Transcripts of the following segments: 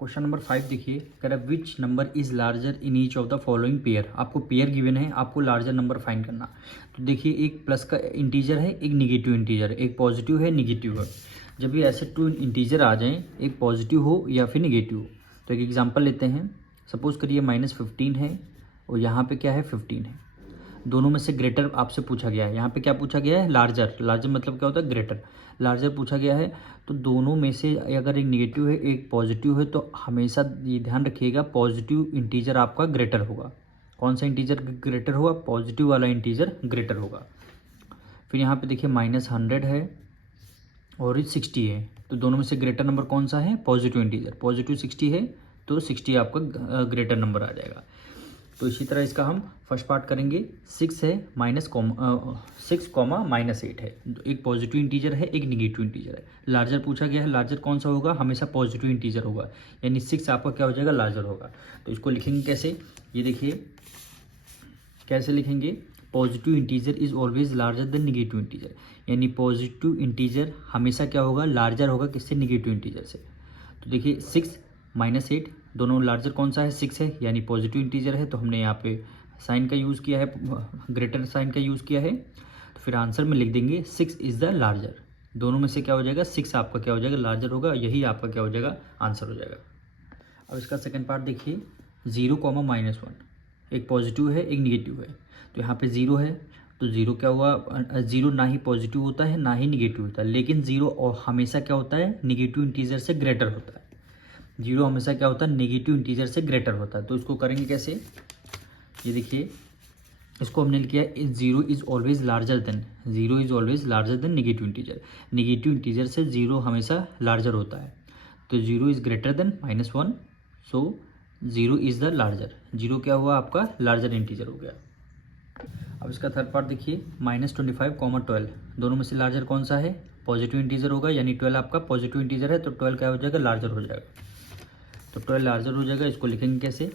Question number 5 देखिए, कह रहा है which number is larger in each of the following pair. आपको पेयर गिवन है, आपको लार्जर नंबर फाइंड करना। तो देखिए एक प्लस का इंटीजर है, एक निगेटिव इंटीजर है, एक पॉजिटिव है, निगेटिव है। जब भी ऐसे टू इंटीजर आ जाएं, एक पॉजिटिव हो या फिर निगेटिव हो, तो एक एग्जांपल लेते हैं। सपोज करिए -15 है और यहाँ पे क्या है 15 है। दोनों में से ग्रेटर आपसे पूछा गया है। यहाँ पे क्या पूछा गया है, लार्जर। लार्जर मतलब क्या होता है, ग्रेटर। लार्जर पूछा गया है, तो दोनों में से अगर एक निगेटिव है एक पॉजिटिव है, तो हमेशा ये ध्यान रखिएगा पॉजिटिव इंटीजर आपका ग्रेटर होगा। कौन सा इंटीजर ग्रेटर होगा, पॉजिटिव वाला इंटीजर ग्रेटर होगा। फिर यहाँ पे देखिए -100 है और 60 है, तो दोनों में से ग्रेटर नंबर कौन सा है, पॉजिटिव इंटीजर। पॉजिटिव 60 है तो 60 आपका ग्रेटर नंबर आ जाएगा। तो इसी तरह इसका हम फर्स्ट पार्ट करेंगे। 6 है -8 है, एक पॉजिटिव इंटीजर है एक निगेटिव इंटीजर है। लार्जर पूछा गया है, लार्जर कौन सा होगा, हमेशा पॉजिटिव इंटीजर होगा, यानी 6 आपका क्या हो जाएगा, लार्जर होगा। तो इसको लिखेंगे कैसे, ये देखिए कैसे लिखेंगे, positive integer is always larger than negative integer, यानी पॉजिटिव इंटीजर हमेशा क्या होगा, लार्जर होगा किससे, निगेटिव इंटीजर से। तो देखिए 6 -8 दोनों लार्जर कौन सा है, 6 है, यानी पॉजिटिव इंटीजर है, तो हमने यहाँ पे साइन का यूज़ किया है, ग्रेटर साइन का यूज़ किया है। तो फिर आंसर में लिख देंगे 6 इज़ द लार्जर। दोनों में से क्या हो जाएगा, 6 आपका क्या हो जाएगा, लार्जर होगा, यही आपका क्या हो जाएगा, आंसर हो जाएगा। अब इसका सेकंड पार्ट देखिए, 0, -1, एक पॉजिटिव है एक निगेटिव है। तो यहाँ पे 0 है, तो 0 क्या हुआ, 0 ना ही पॉजिटिव होता है ना ही निगेटिव होता है, लेकिन 0 और हमेशा क्या होता है, निगेटिव इंटीजर से ग्रेटर होता है। 0 हमेशा क्या होता है, निगेटिव इंटीजर से ग्रेटर होता है। तो इसको करेंगे कैसे, ये देखिए इसको हमने किया, 0 is always larger than, 0 is always larger than negative integer. Negative integer से 0 हमेशा लार्जर होता है, तो 0 is greater then -1, so 0 is the larger. 0 क्या हुआ आपका, लार्जर इंटीजर हो गया। अब इसका थर्ड पार्ट देखिए, -25, 12 दोनों में से लार्जर कौन सा है, पॉजिटिव इंटीजर होगा, यानी 12 आपका पॉजिटिव इंटीजर है, तो 12 क्या हो जाएगा, लार्जर हो जाएगा। तो 12 लार्जर हो जाएगा। इसको लिखेंगे कैसे,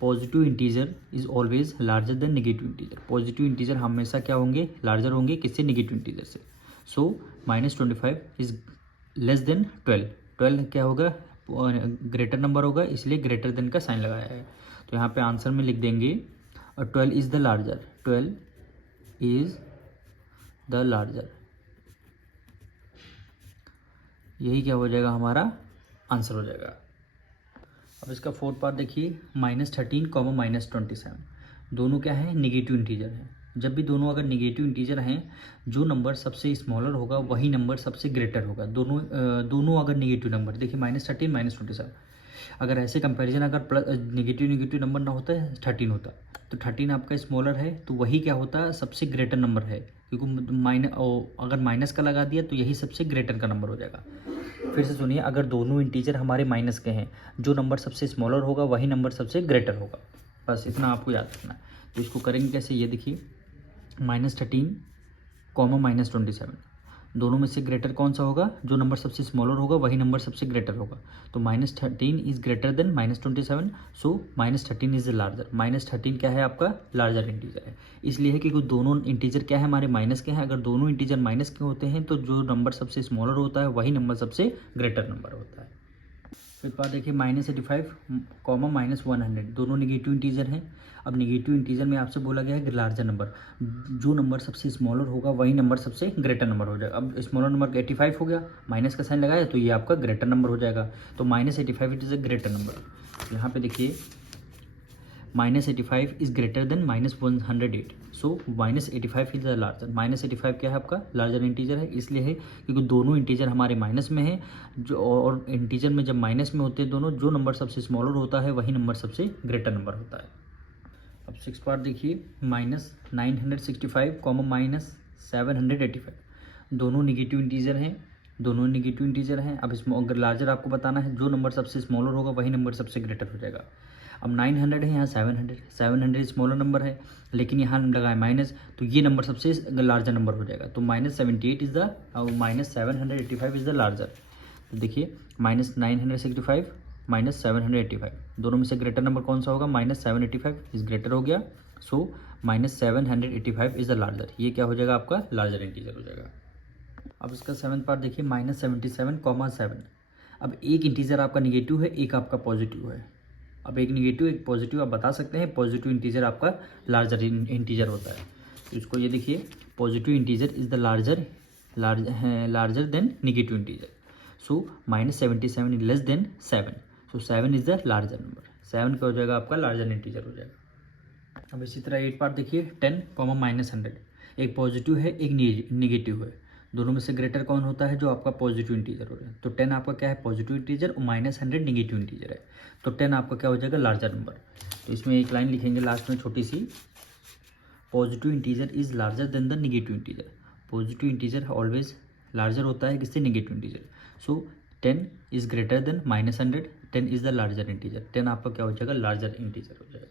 positive integer is always larger than negative integer. Positive integer हमेशा क्या होंगे, लार्जर होंगे किससे, निगेटिव इंटीजर से। सो -25 इज लेस देन 12। 12 क्या होगा, ग्रेटर नंबर होगा, इसलिए ग्रेटर देन का साइन लगाया है। तो यहाँ पे आंसर में लिख देंगे 12 is the larger, 12 is the larger. यही क्या हो जाएगा, हमारा आंसर हो जाएगा। अब इसका फोर्थ पार्ट देखिए, -13, -27 दोनों क्या है, निगेटिव इंटीजर हैं। जब भी दोनों अगर निगेटिव इंटीजर हैं, जो नंबर सबसे स्मॉलर होगा वही नंबर सबसे ग्रेटर होगा। दोनों अगर निगेटिव नंबर देखिए, -13, -27, अगर ऐसे कंपैरिजन अगर निगेटिव नंबर ना होता है 13 होता, तो 13 आपका स्मॉलर है, तो वही क्या होता है, सबसे ग्रेटर नंबर है, क्योंकि अगर माइनस का लगा दिया तो यही सबसे ग्रेटर का नंबर हो जाएगा। फिर से सुनिए, अगर दोनों इंटीजर हमारे माइनस के हैं, जो नंबर सबसे स्मॉलर होगा वही नंबर सबसे ग्रेटर होगा, बस इतना आपको याद रखना है। तो इसको करेंगे कैसे, ये देखिए -13, -27 दोनों में से ग्रेटर कौन सा होगा, जो नंबर सबसे स्मॉलर होगा वही नंबर सबसे ग्रेटर होगा। तो -13 is greater then -27, so -13 is the larger. -13 क्या है आपका, लार्जर इंटीजर है, इसलिए है क्योंकि दोनों इंटीजर क्या है, हमारे माइनस के हैं। अगर दोनों इंटीजर माइनस के होते हैं तो जो नंबर सबसे स्मॉलर होता है वही नंबर सबसे ग्रेटर नंबर होता है। फिर बात देखिए, -85, -100 दोनों निगेटिव इंटीजर हैं। अब निगेटिव इंटीजर में आपसे बोला गया है कि लार्जर नंबर, जो नंबर सबसे स्मॉलर होगा वही नंबर सबसे ग्रेटर नंबर हो जाएगा। अब स्मॉलर नंबर 85 हो गया, माइनस का साइन लगाया तो ये आपका ग्रेटर नंबर हो जाएगा। तो -85 it is a greater number. यहाँ पे देखिए -85 is greater then -108, so -85 is the larger. -85 क्या है आपका, लार्जर इंटीजर है, इसलिए है क्योंकि दोनों इंटीजर हमारे माइनस में है, जो और इंटीजर में जब माइनस में होते हैं दोनों, जो नंबर सबसे स्मॉलर होता है वही नंबर सबसे ग्रेटर नंबर होता है। अब सिक्स पार्ट देखिए, -965, -785 दोनों निगेटिव इंटीजर हैं, दोनों निगेटिव इंटीजर हैं। अब इसमें अगर लार्जर आपको बताना है, जो नंबर सबसे स्मॉलर होगा वही नंबर सबसे ग्रेटर हो जाएगा। अब 900 है, यहाँ 700 स्मॉलर नंबर है, लेकिन यहाँ लगाए माइनस, तो ये नंबर सबसे लार्जर नंबर हो जाएगा। तो -78 is the, -785 is the larger. तो देखिए -965 -785 दोनों में से ग्रेटर नंबर कौन सा होगा, -785 इज ग्रेटर हो गया, सो -785 इज द लार्जर। ये क्या हो जाएगा आपका, लार्जर इंटीजर हो जाएगा। अब इसका सेवन्थ पार्ट देखिए, -77, 7 अब एक इंटीजर आपका निगेटिव है, एक आपका पॉजिटिव है। अब एक निगेटिव एक पॉजिटिव आप बता सकते हैं, पॉजिटिव इंटीजर आपका लार्जर इंटीजर होता है। तो इसको ये देखिए, positive integer is the larger than negative integer. So -77 is less than 7। So 7 is the larger number. 7 क्या हो जाएगा आपका लार्जर इंटीजर हो जाएगा। अब इसी तरह 8 पार्ट देखिए, 10, -100। एक पॉजिटिव है एक निगेटिव है, दोनों में से ग्रेटर कौन होता है? जो आपका पॉजिटिव इंटीजर हो रहा है। तो 10 आपका क्या है? पॉजिटिव इंटीजर, और -100 निगेटिव इंटीजर है। तो 10 आपका क्या हो जाएगा? Larger number. तो इसमें एक लाइन लिखेंगे लास्ट में छोटी सी, positive integer is larger than the negative integer. Positive integer always larger होता है किससे? Negative integer. So 10 is greater than -100, 10 is the larger integer. 10 आपका क्या हो जाएगा? लार्जर इंटीजर हो जाएगा।